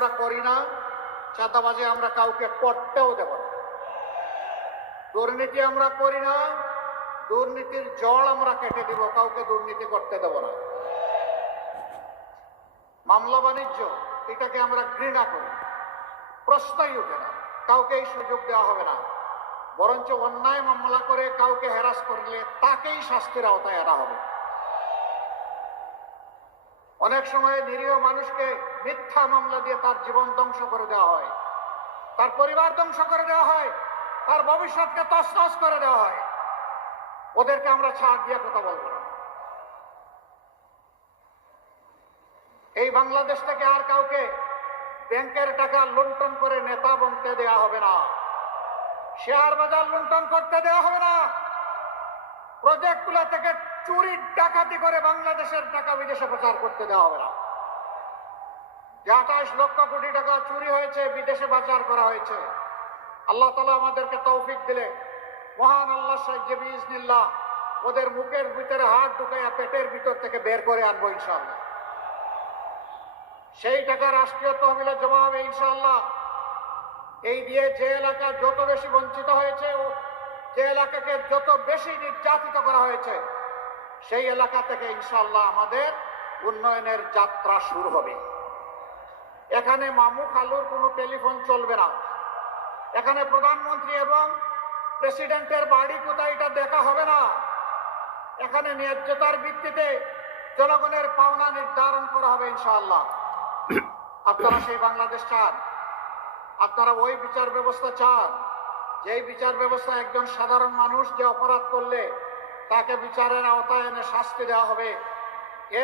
আমরা করি না, চাঁদাবাজি আমরা কাউকে করতেও দেব না। দুর্নীতি আমরা করি না, দুর্নীতির জল আমরা কেটে দিব, কাউকে দুর্নীতি করতে দেব না। মামলা বাণিজ্য এটাকে আমরা ঘৃণা করি, প্রশ্নই ওঠে না, কাউকে এই সুযোগ দেওয়া হবে না। বরঞ্চ অন্যায় মামলা করে কাউকে হ্যারাস করলে তাকেই শাস্তির আওতায় আনা হবে। অনেক সময় নিরীহ মানুষকে মিথ্যা মামলা দিয়ে তার জীবন ধ্বংস করে দেওয়া হয়, তার পরিবার ধ্বংস করে দেওয়া হয়, তার ভবিষ্যৎকে তছনছ করে দেওয়া হয়। ওদেরকে আমরা ছাড় দিয়ে কথা বলবো না। এই বাংলাদেশ থেকে আর কাউকে ব্যাংকের টাকা লুণ্ঠন করে নেতা বনতে দেওয়া হবে না, শেয়ার বাজার লুণ্ঠন করতে দেওয়া হবে না, প্রজেক্টগুলো থেকে চুরি ডাকাতি করে বাংলাদেশের টাকা বিদেশে প্রচার করতে দেওয়া হবে না। যে 28 লক্ষ কোটি টাকা চুরি হয়েছে, বিদেশে পাচার করা হয়েছে, আল্লাহ তাআলা আমাদেরকে তৌফিক দিলে মহান আল্লাহ সাহায্যে বিইজনিল্লাহ ওদের মুখের ভিতরে হাত ঢুকাইয়া পেটের ভিতর থেকে বের করে আনবো ইনশাআল্লাহ। সেই টাকা রাষ্ট্রীয় তহবিলে জমা হবে ইনশাআল্লাহ। এই দিয়ে যে এলাকা যত বেশি বঞ্চিত হয়েছে, যে এলাকাকে যত বেশি নির্যাতিত করা হয়েছে, সেই এলাকা থেকে ইনশাআল্লাহ আমাদের উন্নয়নের যাত্রা শুরু হবে। এখানে মামু খালুর কোনো টেলিফোন চলবে না, এখানে প্রধানমন্ত্রী এবং প্রেসিডেন্টের বাড়ি কোথায় এটা দেখা হবে না। এখানে ন্যায্যতার ভিত্তিতে জনগণের পাওনা নির্ধারণ করা হবে ইনশাআল্লাহ। আপনারা সেই বাংলাদেশ চান, আপনারা ওই বিচার ব্যবস্থা চান যেই বিচার ব্যবস্থা একজন সাধারণ মানুষ যে অপরাধ করলে তাকে বিচারের আওতায় এনে শাস্তি দেওয়া হবে।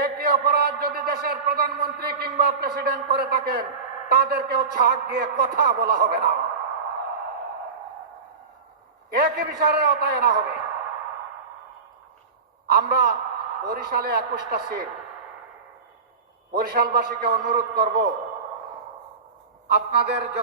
একই অপরাধ যদি দেশের প্রধানমন্ত্রী কিংবা প্রেসিডেন্ট করে থাকেন, তাদেরকেও ছাড় দিয়ে কথা বলা হবে না, একই বিচারের আওতায় আনা হবে। আমরা বরিশালে 21টা সিট, বরিশালবাসীকে অনুরোধ করব আপনাদের